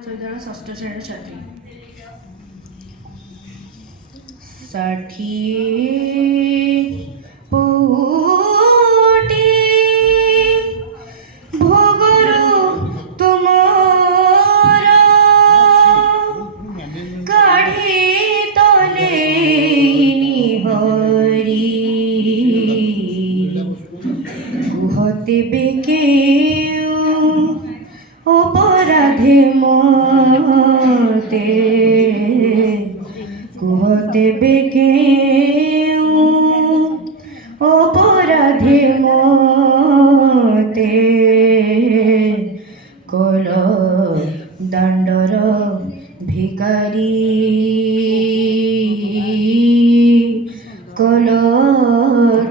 উচ্চ বিদ্যালয় ষষ্ঠ শ্রেণীর ছাত্রী। ষাঠিয়ে পৌটি ভোগରୁ ତୁମର କାଢ଼ି ତଲେ ନିହରି କୁହ ତେବେ କେଉଁ ଅପରାଧେ ମତେ কুহ তেবে কেউঁ অপরাধে মতে কল দাণ্ডর ভিকারি কল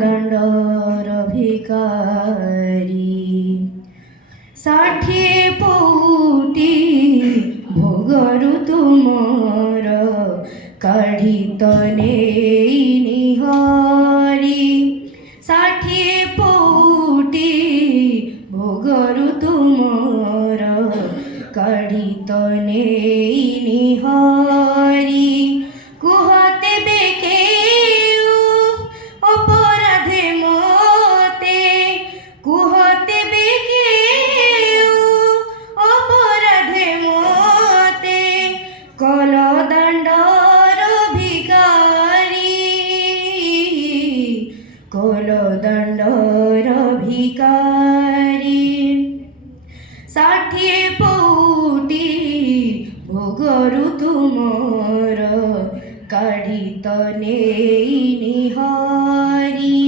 দাণ্ডর ভিকারি ষাঠিଏ ପଉଟି ଭୋଗରୁ ତୁମର କାଢ଼ି ତ ନେଇ ନିହରି ଷାଠିଏ ପଉଟି ଭୋଗରୁ ତୁମର କାଢ଼ି ତ ନେଇ ନିହରି କୁହ ତେବେ କେଉଁ ଅପରାଧେ ମତେ କୁହ ତେବେ କେଉଁ ଅପରାଧେ ମତେ କଲ ଦାଣ୍ଡର ଭିକାରି କଲ ଦାଣ୍ଡର ଭିକାରି ଷାଠିଏ ପଉଟି ଭୋଗରୁ ତୁମର କାଢ଼ି ତ ନେଇ ନିହରି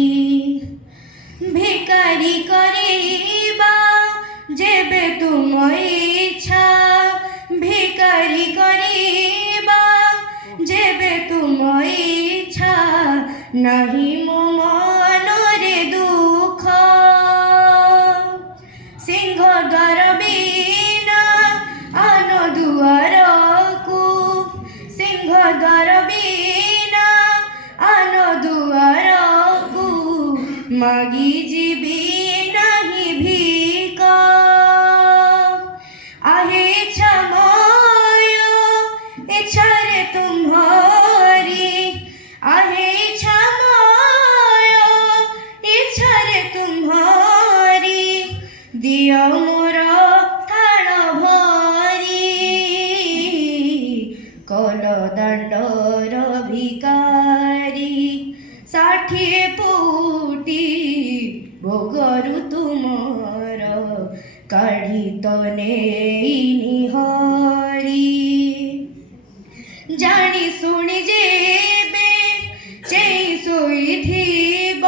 ଭିକାରି କରିବା ଯେବେ ତୁମ ଇଚ୍ଛା ଭିକାରି କରିବା ଯେବେ ତୁମ ଇଚ୍ଛା ନାହିଁ ମୋ ମନରେ ଦୁଃଖ ସିଂହ ଦ୍ୱାର ବିନା ଆନ ଦୁଆରକୁ ସିଂହ ଦ୍ୱାର ବିନା ଆନ ଦୁଆରକୁ ମାଗି ଯିବି ନାହିଁ ଭିକ आहे क्षमय इच्छारे तुम्हारी आहे क्षमय इच्छारे तुम्हारी दियो मोर थाण भरी कल दाण्डर भिकारी षाଠିଏ ପଉଟି ଭୋଗରୁ ତୁମର କାଢ଼ି ତ ନେଇ ନିହରି ଜାଣି ଶୁଣି ଯେବେ ଚେଇଁ ଶୋଇଥିବ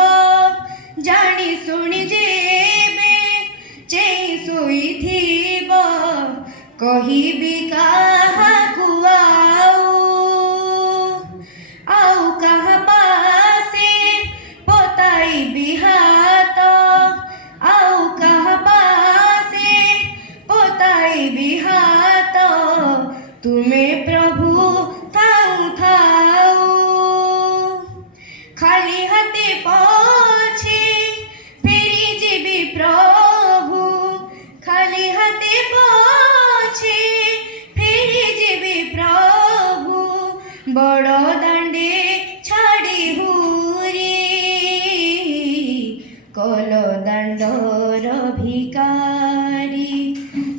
ଜାଣି ଶୁଣି ଯେବେ ଚେଇଁ ଶୋଇଥିବ କହିବି କାହାକୁ ଆଉ କାହା ପାଶେ ପତାଇବି ହାତ ଆଉ କାହା ପାଶେ ପତାଇବି ହାତ ତୁମେ ପ୍ରଭୁ ଥାଉ ଥାଉ ଖାଲି ହାତେ ପଛେ ଫେରି ଯିବି ପ୍ରଭୁ ଖାଲି ହାତେ ପଛେ ଫେରି ଯିବି ପ୍ରଭୁ ବଡ଼ ଦାଣ୍ଡେ ଛାଡ଼ି ହୁରି କଲ ଦାଣ୍ଡର ଭିକାରି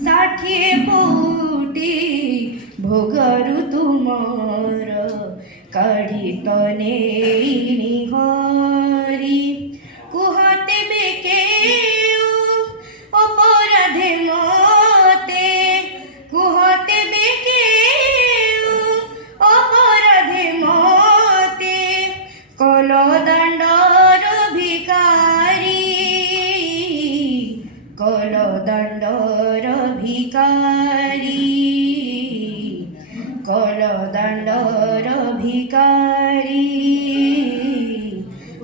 ଷାଠିଏ ପଉଟି ଭୋଗରୁ ତୁମର କାଢ଼ି ତ ନେଇ ନିହରି କୁହ ତେବେ କେଉଁ ଅପରାଧେ ମତେ କୁହ ତେବେ କେଉଁ ଅପରାଧେ ମତେ କଲ ଦାଣ୍ଡର ଭିକାରି କଲ ଦାଣ୍ଡର ଭିକାରି কল দাণ্ডর ভিকারি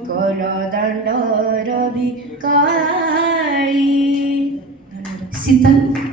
কল দাণ্ডর ভিকারি। শীতল।